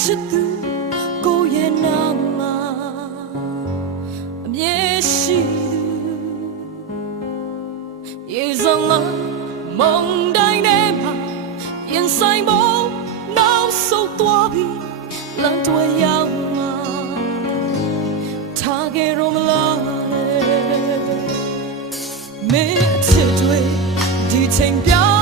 ချစ်သူကိုရဲ့နာမှာအမြဲရှိသူရေစုံလာမုန်တိုင်းထဲမှာရင်ဆိုင်ဖို့နောက်ဆုတ်သွားပြီလမ်းတွေရောက်မှာထားခဲ့ရုံလားမင်းအချစ်တွေဒီချိန်ပြောင်း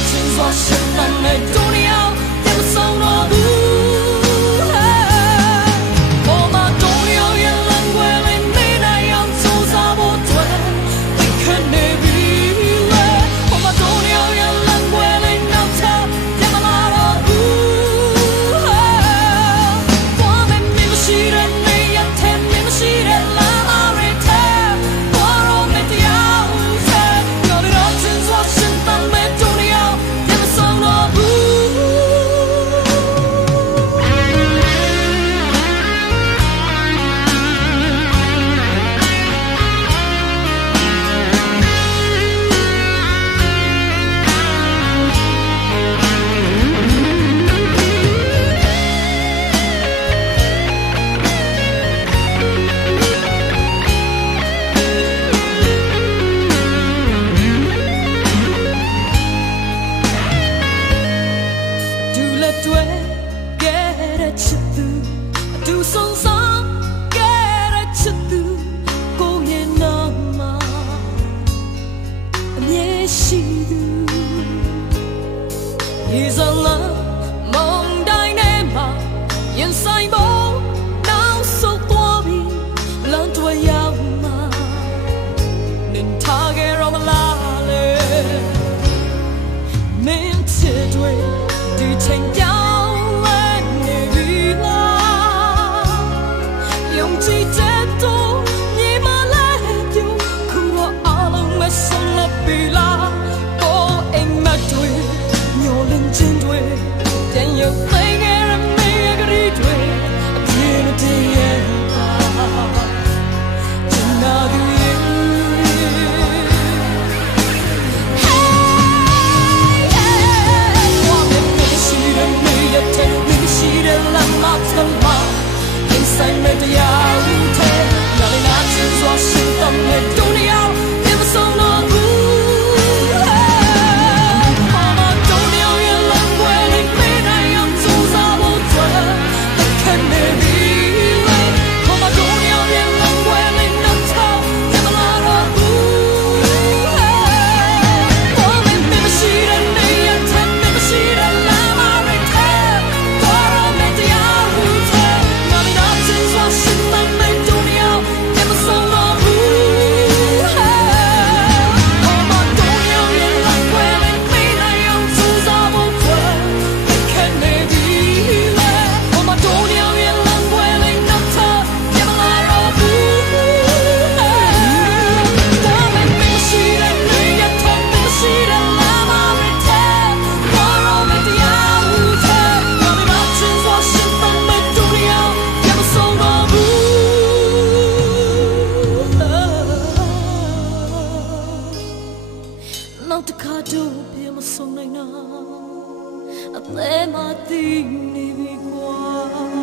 watching, watching, and I don't even မင်းချစ်တွေဒီချိန်ကြ Te mattini mi qua.